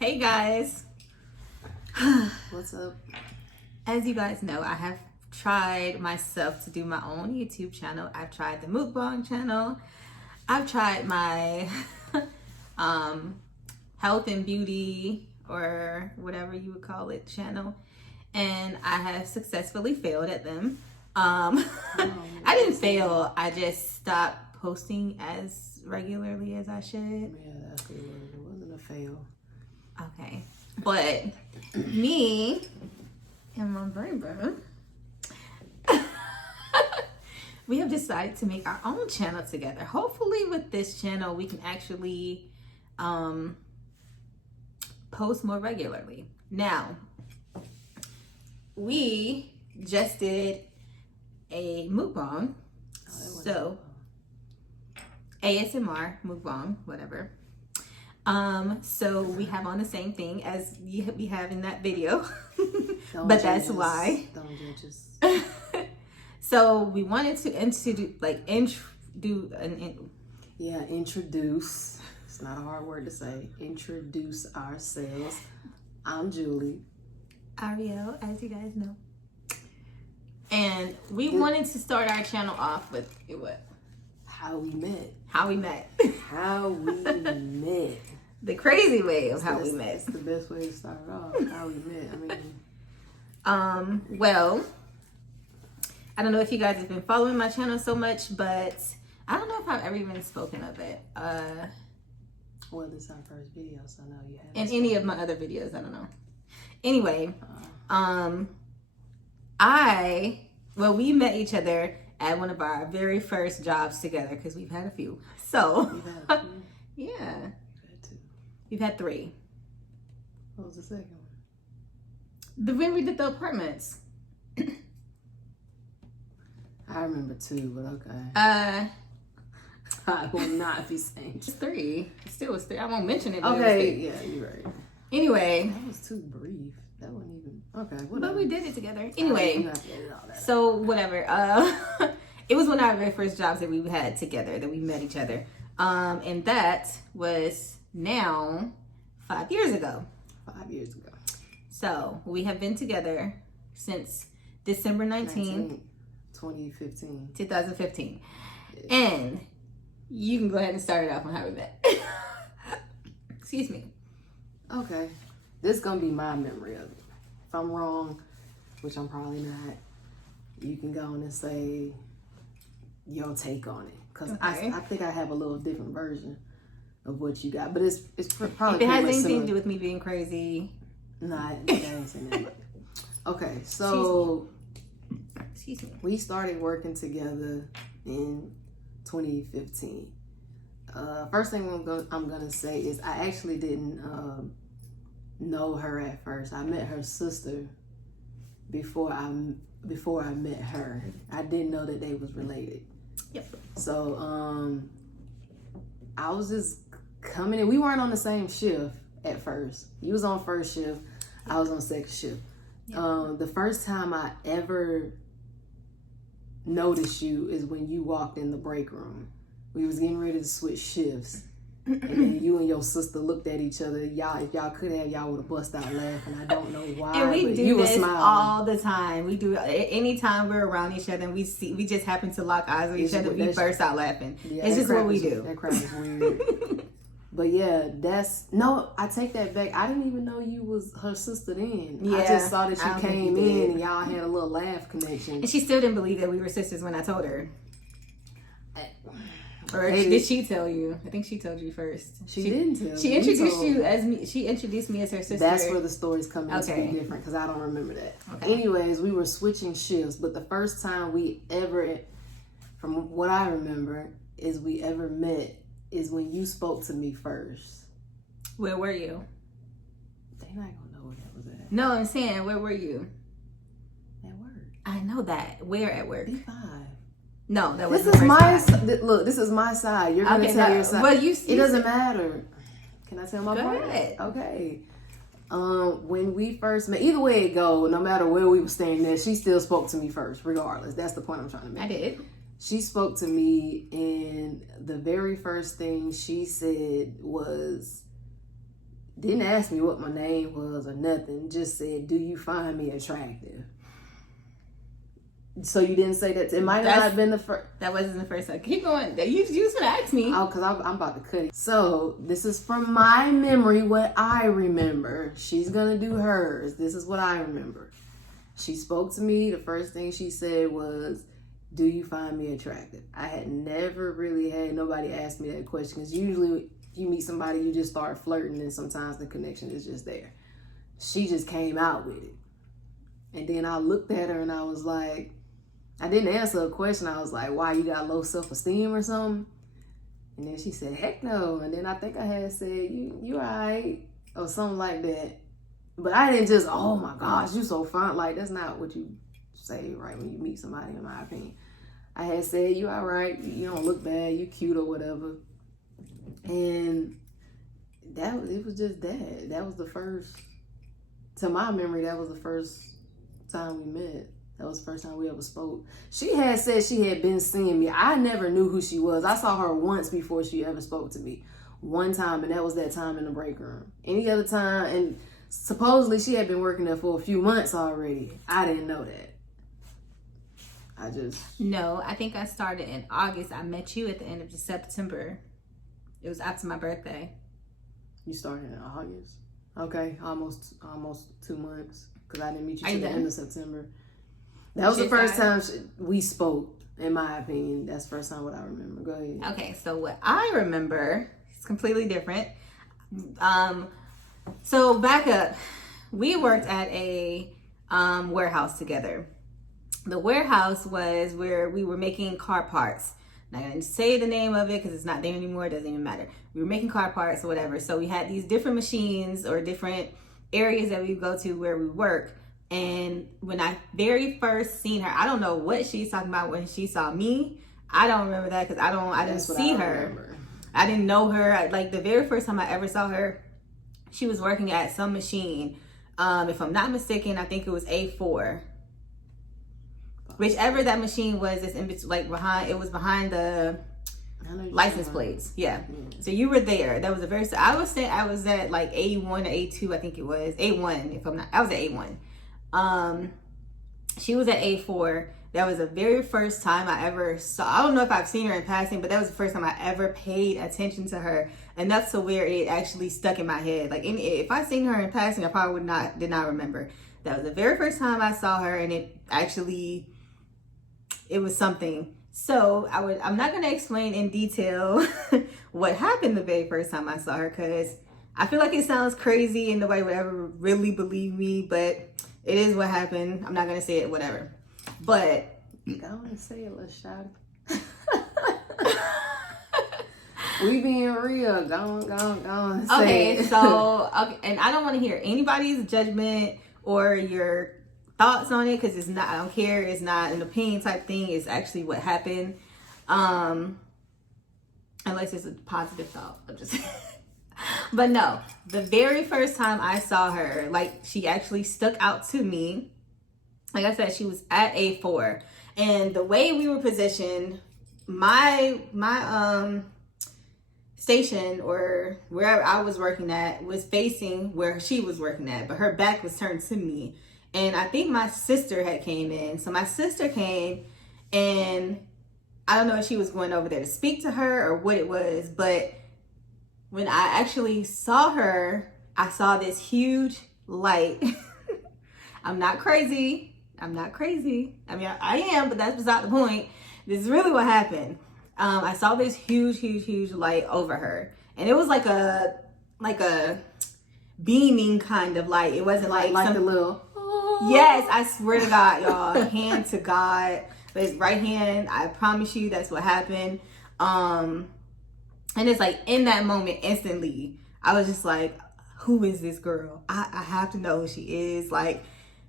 Hey guys. What's up? As you guys know, I have tried myself to do my own YouTube channel. I've tried the mukbang channel. I've tried my health and beauty or whatever you would call it channel, and I have successfully failed at them. I didn't fail. I just stopped posting as regularly as I should. Yeah, that's the word. It wasn't a fail. Okay. But me and my brother, we have decided to make our own channel together. Hopefully with this channel, we can actually post more regularly. Now, we just did a mukbang. So, ASMR, mukbang, whatever. So we have on the same thing as we have in that video, but that's why. Don't judge us. So we wanted to introduce. It's not a hard word to say. Introduce ourselves. I'm Julie. Ariel, as you guys know. And we wanted to start our channel off with what? How we met. How we met. How we met. The crazy way of how we met. It's the best way to start it off. How we met. Well, I don't know if you guys have been following my channel so much, but I don't know if I've ever even spoken of it. Well, this is our first video, so no, you haven't. In any of my other videos, I don't know. Anyway, we met each other at one of our very first jobs together because we've had a few. So, yeah. We've had 3. What was the second one? When we did the apartments. I remember 2, but okay. I will not be saying. It's 3. It still was 3. I won't mention it. Okay, yeah, you're right. Anyway. That was too brief. That wasn't even, okay, whatever. But we did it together. Anyway. All that so, whatever. It was one of our very first jobs that we had together, that we met each other. And that was now 5 years ago. 5 years ago. So we have been together since December 19th, 2015. 2015. Yeah. And you can go ahead and start it off on how we met. Excuse me. Okay. This is going to be my memory of it. If I'm wrong, which I'm probably not, you can go on and say your take on it. Because I think I have a little different version of what you got, but it's probably. If it has anything to do with me being crazy, nah, I ain't saying that. Okay, so excuse me. We started working together in 2015. First thing I'm gonna say is I actually didn't know her at first. I met her sister before I met her. I didn't know that they was related. Yep. So I was just coming in. We weren't on the same shift at first. You was on first shift. I was on second shift. Yep. The first time I ever noticed you is when you walked in the break room. We was getting ready to switch shifts. And then you and your sister looked at each other. If y'all could have, y'all would have bust out laughing. I don't know why. And we but do you this were smiling all the time. We do anytime we're around each other and we just happen to lock eyes with each other, we burst out laughing. Yeah, it's just what we do. That crap is weird. But yeah, I take that back. I didn't even know you was her sister then. Yeah, I just saw that you came in and y'all had a little laugh connection. And she still didn't believe that we were sisters when I told her. Or did she tell you? I think she told you first. She didn't tell. She introduced you as me. She introduced me as her sister. That's where the stories come in to be different because I don't remember that. Okay. Anyways, we were switching shifts, but the first time we ever, from what I remember, is we ever met is when you spoke to me first. Where were you? They not gonna know where that was at. No, I'm saying, where were you? At work. I know that. Where at work? B5. No, that was This is my look. This is my side. You're gonna tell your side. But it doesn't matter. Can I tell my part? Go ahead. Okay. When we first met, either way it go, no matter where we were staying at, she still spoke to me first, regardless. That's the point I'm trying to make. I did. She spoke to me, and the very first thing she said was, Didn't ask me what my name was or nothing. Just said, "Do you find me attractive?" So you didn't say that. It might not have been the first. That wasn't the first time. Keep going. You was gonna ask me. Oh, because I'm about to cut it. So this is from my memory, what I remember. She's gonna do hers. This is what I remember. She spoke to me. The first thing she said was, "Do you find me attractive?" I had never really had nobody ask me that question, because usually you meet somebody, you just start flirting, and sometimes the connection is just there. She just came out with it. And then I looked at her and I was like, I didn't answer a question. I was like, "Why, you got low self-esteem or something?" And then she said, "Heck no." And then I think I had said, you all right, or something like that. But I didn't just, "Oh my gosh, you so fine." Like, that's not what you say, right, when you meet somebody, in my opinion. I had said, "You all right, you don't look bad, you cute," or whatever. And it was just that. That was the first, to my memory, that was the first time we met. That was the first time we ever spoke. She had said she had been seeing me. I never knew who she was. I saw her once before she ever spoke to me. One time, and that was that time in the break room. Any other time, and supposedly she had been working there for a few months already. I didn't know that. No, I think I started in August. I met you at the end of September. It was after my birthday. You started in August? Okay, almost 2 months, because I didn't meet you till the end of September. That was the first time we spoke, in my opinion. That's the first time what I remember. Go ahead. Okay, so what I remember is completely different. So back up. We worked at a warehouse together. The warehouse was where we were making car parts. Not going to say the name of it because it's not there anymore. It doesn't even matter. We were making car parts or whatever. So we had these different machines or different areas that we go to where we work. And when I very first seen her, I don't know what she's talking about when she saw me. I don't remember that because I didn't see her. I didn't know her. Like, the very first time I ever saw her, she was working at some machine. If I'm not mistaken, I think it was A4. Whichever that machine was, it's in between, like behind. It was behind the license plates. Yeah. So you were there. That was the very. I was at like A1 or A2. I think it was A1. If I'm not, I was at A1. She was at A4. That was the very first time I ever saw. I don't know if I've seen her in passing, but that was the first time I ever paid attention to her, enough to where it actually stuck in my head. Like, if I seen her in passing, I probably did not remember. That was the very first time I saw her, and it was something. So I'm not gonna explain in detail what happened the very first time I saw her, because I feel like it sounds crazy and nobody would ever really believe me, but it is what happened. I'm not gonna say it, whatever. But go and say it, let's shout it. We being real. Go on. Say it. So and I don't want to hear anybody's judgment or your thoughts on it, because it's not. I don't care. It's not an opinion type thing. It's actually what happened. Unless it's a positive thought. I'm just. But no, the very first time I saw her, like, she actually stuck out to me. Like I said, she was at A4, and the way we were positioned, my station, or wherever I was working at, was facing where she was working at, but her back was turned to me. And I think my sister had came in. So my sister came, and I don't know if she was going over there to speak to her or what it was, but when I actually saw her, I saw this huge light. I'm not crazy. I mean, I am, but that's beside the point. This is really what happened. I saw this huge light over her, and it was like a beaming kind of light. It wasn't like the little. Yes, I swear to God, y'all, hand to God, but it's right hand. I promise you, that's what happened. And it's like, in that moment, instantly, I was just like, who is this girl? I have to know who she is. Like,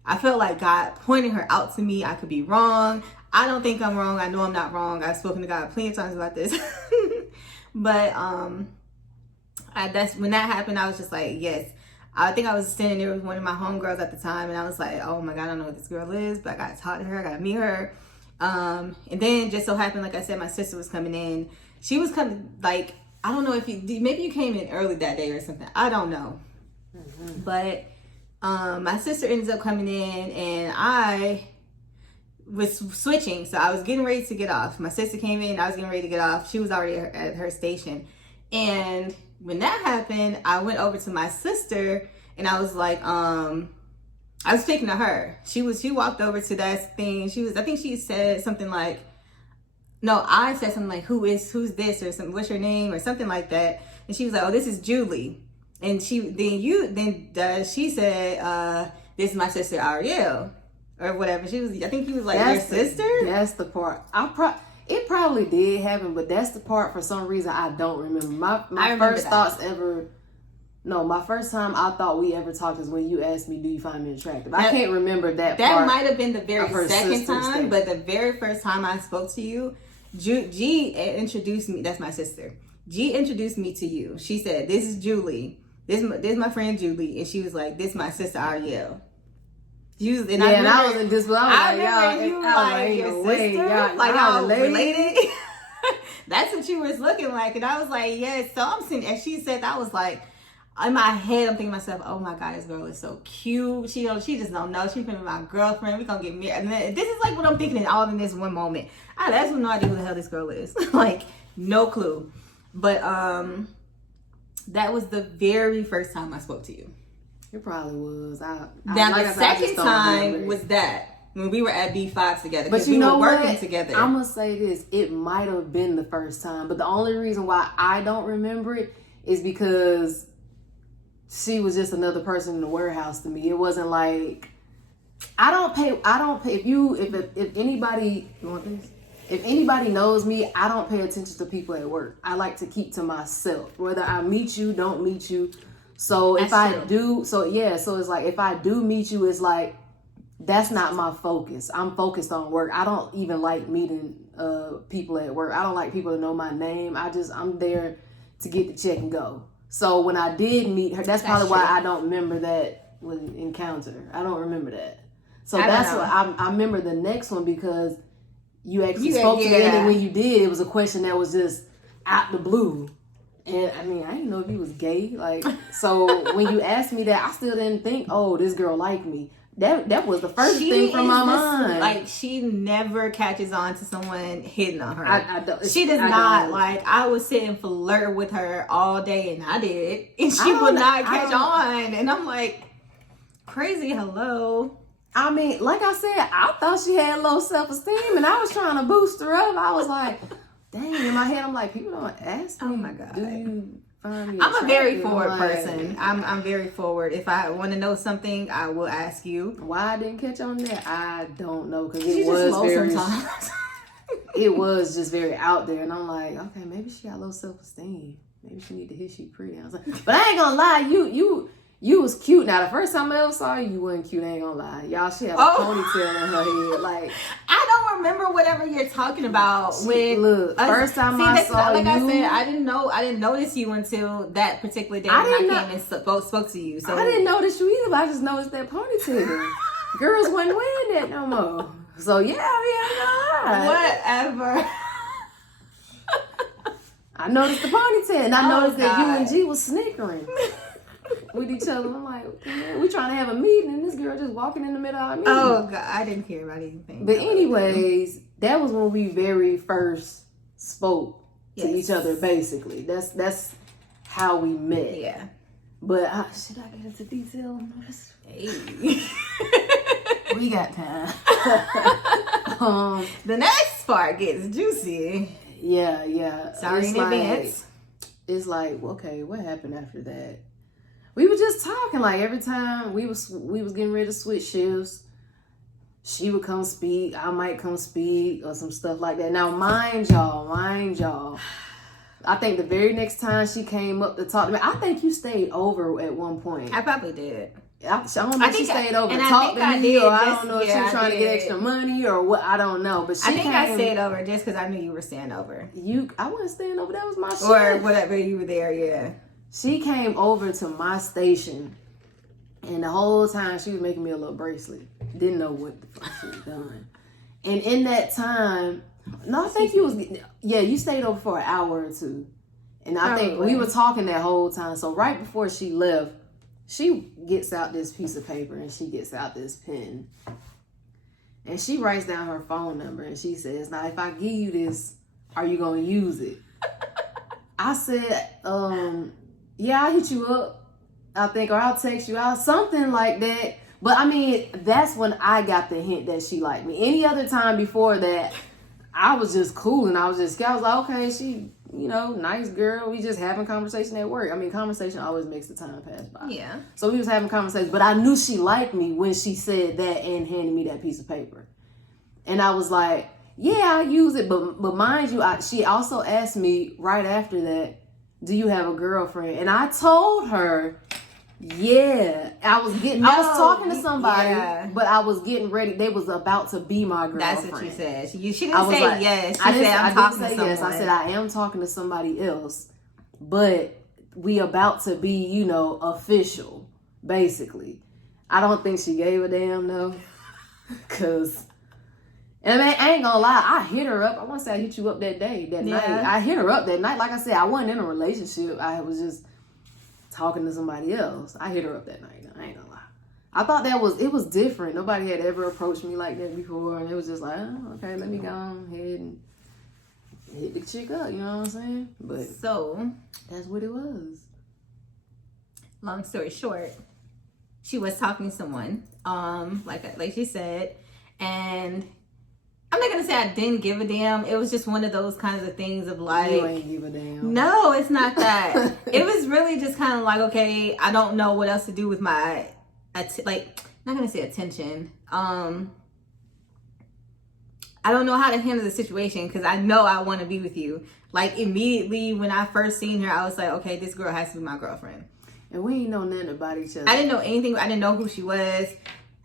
I felt like God pointed her out to me. I could be wrong. I don't think I'm wrong. I know I'm not wrong. I've spoken to God plenty of times about this. But that's when that happened. I was just like, yes. I think I was standing there with one of my homegirls at the time, and I was like, oh my God, I don't know what this girl is, but I got to talk to her. I got to meet her. And then just so happened, like I said, my sister was coming in. She was coming, like, I don't know if maybe you came in early that day or something. I don't know. But my sister ended up coming in, and I was switching, so I was getting ready to get off. My sister came in, I was getting ready to get off. She was already at her station, and when that happened, I went over to my sister, and I was like, I was speaking to her. She walked over to that thing. I think she said something like, no, I said something like, who's this, or something, what's your name, or something like that. And she was like, oh, this is Julie. And she said, this is my sister Ariel, or whatever. I think he was like, your sister? That's the part. It probably did happen, but that's the part for some reason I don't remember. My first thoughts ever. No, my first time I thought we ever talked is when you asked me, do you find me attractive? I can't remember that part. That might have been the very second time, but the very first time I spoke to you, G introduced me. That's my sister. G introduced me to you. She said, this is Julie. This is my friend Julie. And she was like, this is my sister Ariel. And I was in disbelief. I remember you like your sister, like y'all related. That's what you was looking like, and I was like, yes. So I'm sitting, and she said, that was like, in my head, I'm thinking to myself, oh my God, this girl is so cute. She just don't know. She's gonna be my girlfriend. We gonna get married. And then, this is like what I'm thinking all in this one moment. I have no idea who the hell this girl is. Like, no clue. But that was the very first time I spoke to you. It probably was. Now the second time was that when we were at B5 together. But you know we were what? Working together. I'm gonna say this: it might have been the first time, but the only reason why I don't remember it is because she was just another person in the warehouse to me. It wasn't like I don't pay. If anybody, you want this? If anybody knows me, I don't pay attention to people at work. I like to keep to myself. Whether I meet you, don't meet you. So if I do, so it's like if I do meet you, it's like that's not my focus. I'm focused on work. I don't even like meeting people at work. I don't like people to know my name. I'm there to get the check and go. So when I did meet her, that's probably why I don't remember that encounter. I don't remember that. So that's what I remember the next one because you actually spoke to me, and then when you did, it was a question that was just out the blue. And I mean, I didn't know if he was gay. Like, so when you asked me that, I still didn't think, oh, this girl liked me. That was the first thing from my mind. Like, she never catches on to someone hitting on her. She does not. Like, I would sit and flirt with her all day, and I did. And she would not catch on. And I'm like, crazy, hello. I mean, like I said, I thought she had low self-esteem, and I was trying to boost her up. I was like, dang, in my head, I'm like, people don't ask me. Oh my God. Do you find me attractive? I'm a very forward person. I'm very forward. If I want to know something, I will ask you. Why I didn't catch on that, I don't know. Because it was very, it was just very out there. And I'm like, okay, maybe she got low self-esteem. Maybe she need to hit she pretty. I was like, but I ain't gonna lie, you was cute. Now, the first time I ever saw you, you wasn't cute. I ain't gonna lie. Y'all, she had a ponytail in her head. Like, I don't remember whatever you're talking about. First time I saw you. Like I said, I didn't notice you until that particular day when I came and spoke to you. So I didn't notice you either, but I just noticed that ponytail. Girls wasn't wearing that no more. So, whatever. I noticed the ponytail, and I noticed that you and G was snickering with each other. I'm like, we trying to have a meeting, and this girl just walking in the middle of our meeting. Oh God, I didn't care about anything. But anyways, that was when we very first spoke to each other. Basically, that's how we met. Yeah. But should I get into detail on this? Hey. We got time. The next part gets juicy. Yeah. Sorry in advance. It's like, okay, what happened after that? We were just talking. Like, every time we was getting ready to switch shifts, she would come speak. I might come speak or some stuff like that. Now, mind y'all. I think the very next time she came up to talk to me, I think you stayed over at one point. I probably did. I don't know if she stayed over to talk to me, or I don't know if she was trying to get extra money or what. I don't know. But I think I stayed over just because I knew you were staying over. I wasn't staying over. That was my shift. Or whatever, you were there, yeah. She came over to my station, and the whole time she was making me a little bracelet. Didn't know what the fuck she was doing. And in that time, I think you stayed over for an hour or two. And I think we were talking that whole time. So right before she left, she gets out this piece of paper and she gets out this pen. And she writes down her phone number and she says, now, if I give you this, are you going to use it? I said, yeah, I'll hit you up, I think, or I'll text you out, something like that. But I mean, that's when I got the hint that she liked me. Any other time before that, I was just cool and I was like, okay, she, nice girl. We just having conversation at work. I mean, conversation always makes the time pass by. Yeah. So we was having conversation, but I knew she liked me when she said that and handed me that piece of paper. And I was like, yeah, I'll use it. But mind you, she also asked me right after that, do you have a girlfriend? And I told her, yeah, I was talking to somebody, but I was getting ready. They was about to be my girlfriend. That's what you said. She didn't say yes. She said, I'm talking to someone. Yes. I said, I am talking to somebody else, but we about to be, official, basically. I don't think she gave a damn, though. Because, and I ain't gonna lie, I hit her up. I want to say I hit you up that night. I hit her up that night. Like I said, I wasn't in a relationship. I was just talking to somebody else. I hit her up that night. I ain't gonna lie. I thought it was different. Nobody had ever approached me like that before, and it was just like, oh, okay, let me go ahead and hit the chick up. You know what I'm saying? But so that's what it was. Long story short, she was talking to someone, like she said, and I'm not gonna say I didn't give a damn. It was just one of those kinds of things of like, you ain't give a damn. No, it's not that. It was really just kind of like, okay, I don't know what else to do with my, not gonna say attention. I don't know how to handle the situation because I know I want to be with you. Like immediately when I first seen her, I was like, okay, this girl has to be my girlfriend. And we ain't know nothing about each other. I didn't know anything. I didn't know who she was.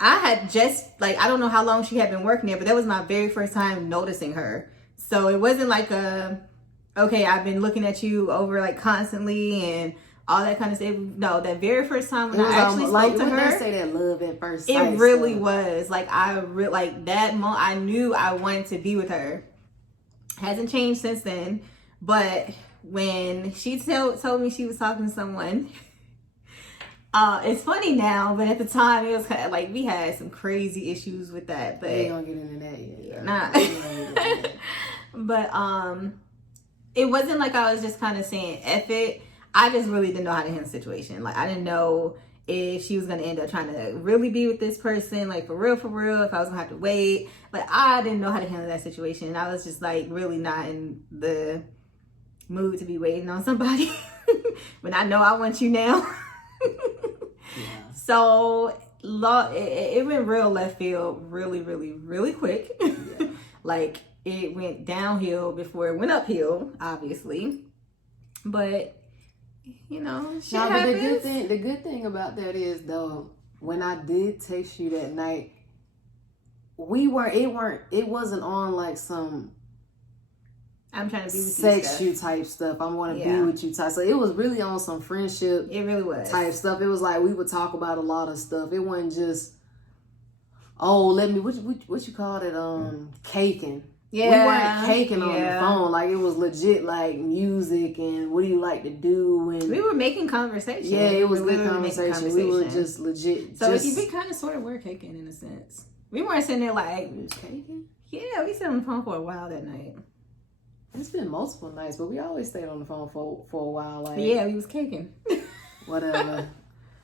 I had just, I don't know how long she had been working there, but that was my very first time noticing her. So it wasn't like okay, I've been looking at you over constantly and all that kind of stuff. No, that very first time when I actually spoke to her. They say that love at first sight. It really was. That moment, I knew I wanted to be with her. Hasn't changed since then. But when she told me she was talking to someone, it's funny now, but at the time it was kind of we had some crazy issues with that. But we ain't gonna get into that yet. Nah. But it wasn't like I was just kind of saying F it. I just really didn't know how to handle the situation. I didn't know if she was gonna end up trying to really be with this person, for real, if I was gonna have to wait. I didn't know how to handle that situation. And I was just really not in the mood to be waiting on somebody when I know I want you now. Yeah. So it went real left field really, really, really quick. Yeah. It went downhill before it went uphill, obviously. But shit happens. But the good thing about that is though, when I did text you that night, it wasn't on some I'm trying to be with sex you type stuff. I want to be with you type. So it was really on some friendship. It really was type stuff. It was we would talk about a lot of stuff. It wasn't just what you call it caking. Yeah, we weren't caking on the phone. It was legit music and what do you like to do, and we were making conversation. Yeah, it was good conversation. We were just legit. So we kind of sort of were caking in a sense. We weren't sitting there we was caking. Yeah, we sat on the phone for a while that night. It's been multiple nights, but we always stayed on the phone for a while. Yeah, we was caking. Whatever.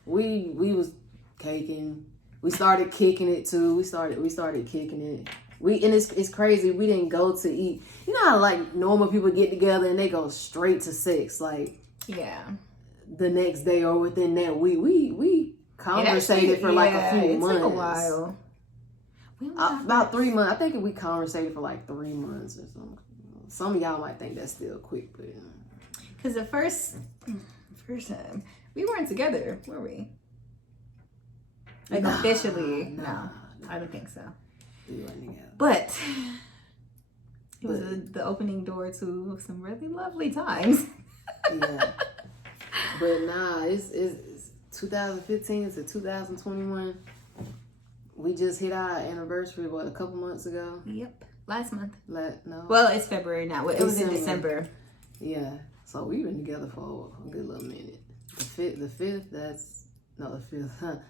we was caking. We started kicking it too. We started kicking it. And it's crazy. We didn't go to eat. You know how normal people get together and they go straight to sex yeah. The next day or within that week. We conversated for a few months. It took a while. About 3 months. I think we conversated for 3 months or something. Some of y'all might think that's still quick, but because the first time we weren't together, were we? Officially, no, I don't think so. We weren't together, but it was the opening door to some really lovely times. Yeah, but it's 2015 to 2021. We just hit our anniversary a couple months ago. Yep. Last month. No. Well, it's February now. It was in December. Yeah. So we've been together for a good little minute. The fifth, that's No,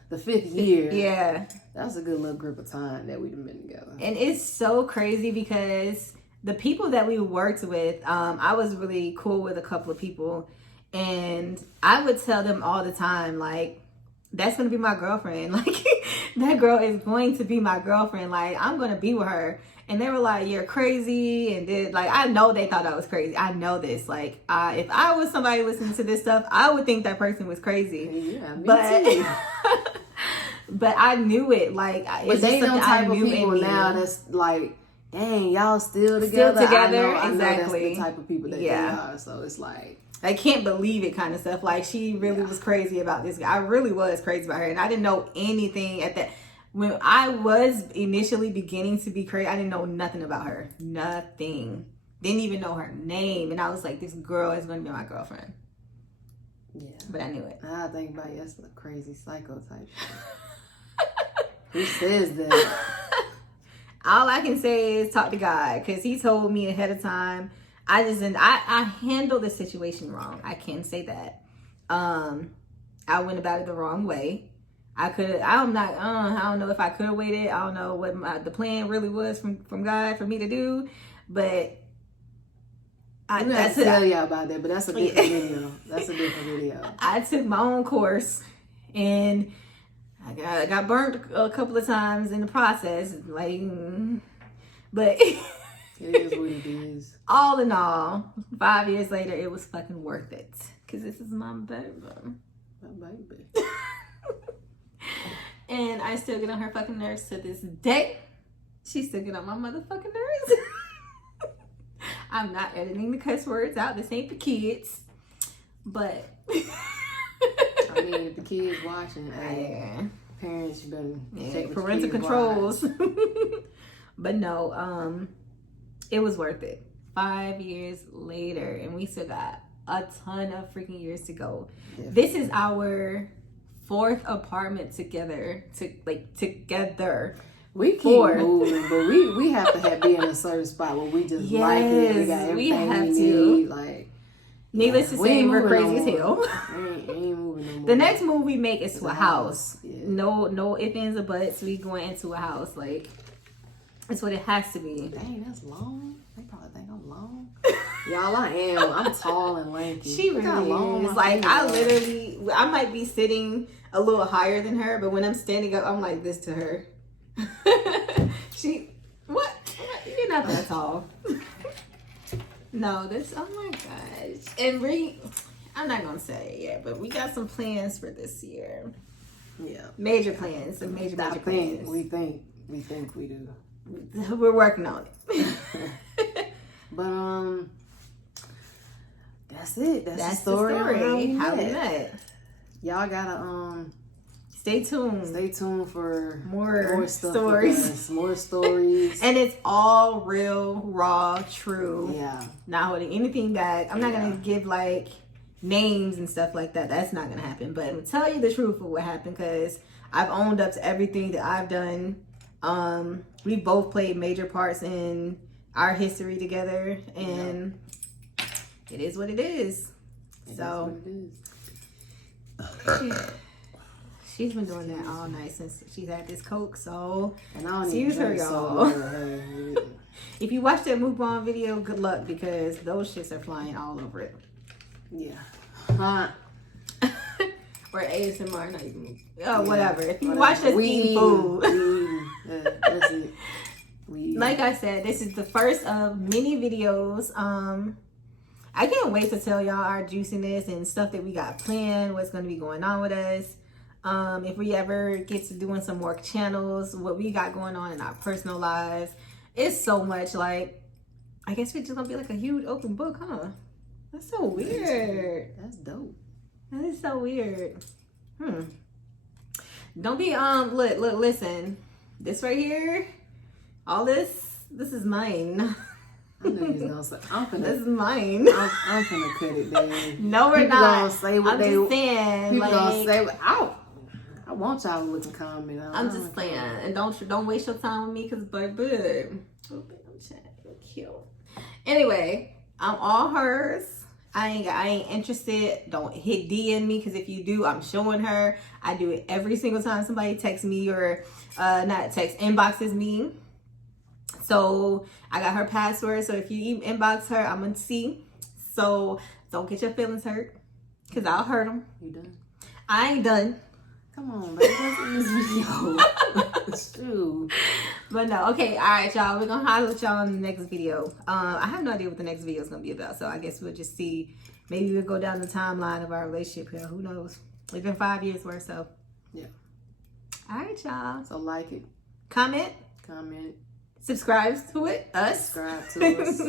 the fifth year. Yeah. That was a good little grip of time that we've been together. And it's so crazy because the people that we worked with, I was really cool with a couple of people, and I would tell them all the time, like, that's going to be my girlfriend. Like, that girl is going to be my girlfriend. Like, I'm going to be with her. And they were like, you're crazy. And then, like, I know they thought I was crazy. I know this. Like, if I was somebody listening to this stuff, I would think that person was crazy. Yeah, me but, too. but I knew it. Like, but they know type of people now that's like, dang, y'all still together. Still together, I know exactly. that's the type of people that they are. So it's like, I can't believe it kind of stuff. Like, she really was crazy about this guy. I really was crazy about her. And I didn't know anything at that. When I was initially beginning to be crazy, I didn't know nothing about her. Nothing. Didn't even know her name. And I was like, this girl is going to be my girlfriend. Yeah. But I knew it. I think about it, that's a crazy psycho type shit. Who says that? All I can say is talk to God. Because he told me ahead of time. I handled the situation wrong. I can say that. I went about it the wrong way. I don't know if I could have waited. I don't know what the plan really was from God for me to do, but I have to tell y'all about that, but that's a different video. That's a different video. I took my own course, and I got burnt a couple of times in the process. Like, but it is what it is. All in all, 5 years later, it was fucking worth it. Cause this is my baby. My baby. And I still get on her fucking nerves to this day. She still get on my motherfucking nerves. I'm not editing the cuss words out. This ain't for kids. But I mean, if the kids watching, parents, you better check parental controls. But no, it was worth it. 5 years later, and we still got a ton of freaking years to go. Definitely. This is our 4th apartment together. Together. We keep moving, but we have to be in a certain spot where we just like it. We got everything we need. Like, needless to say, we're crazy as hell. We ain't moving no more. The next move we make is to a house. Yeah. No ifs, ands, or buts. We going into a house. Like, that's what it has to be. Dang, that's long. They probably think I'm long. Y'all, I am. I'm tall and lanky. She really is. Like, I might be sitting a little higher than her, but when I'm standing up, I'm like this to her. What? You're not that tall. No, oh my gosh. And I'm not going to say it yet, but we got some plans for this year. Yeah. Major plans. Some major plans. We think we do. We're working on it. But that's it. That's the story. How we met. Y'all gotta stay tuned. Stay tuned for more stuff stories. More stories. And it's all real, raw, true. Yeah. Not holding anything back. I'm not gonna give like names and stuff like that. That's not gonna happen. But I'm gonna tell you the truth of what happened, because I've owned up to everything that I've done. We both played major parts in our history together, and it is what it is. She's been doing that all night since she's had this Coke, so excuse her, y'all. If you watch that mukbang video, good luck, because those shits are flying all over it. Yeah. Or ASMR, not even. Oh, whatever. If you watch us eating food. That's it. Like I said, this is the first of many videos. I can't wait to tell y'all our juiciness and stuff that we got planned, what's going to be going on with us. If we ever get to doing some more channels, what we got going on in our personal lives. It's so much. Like, I guess we're just going to be like a huge open book, huh? That's so weird. That's dope. That is so weird. Don't be, look, listen. This right here, all this is mine. I knew you was gonna say, this is mine. I'm finna cut it down. No, we're people not. Gonna say what I'm they, just saying. People like, gonna say what, I want y'all to look and comment. I'm just saying. And don't waste your time with me, because baby, I'm cute. Anyway, I'm all hers. I ain't interested. Don't hit DM me, because if you do, I'm showing her. I do it every single time somebody texts me or not text, inboxes me. So I got her password. So if you inbox her, I'm gonna see. So don't get your feelings hurt, because I'll hurt them. You done? I ain't done. Come on, man. What's in this video? Shoot. But no, okay, all right, y'all. We're gonna holler at y'all in the next video. I have no idea what the next video is gonna be about, so I guess we'll just see. Maybe we'll go down the timeline of our relationship here. Who knows? It's been 5 years worth, so yeah. All right, y'all. So like it, comment, subscribe to it. Subscribe to us.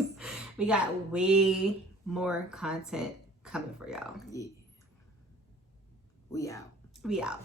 We got way more content coming for y'all. Yeah. We out. We out.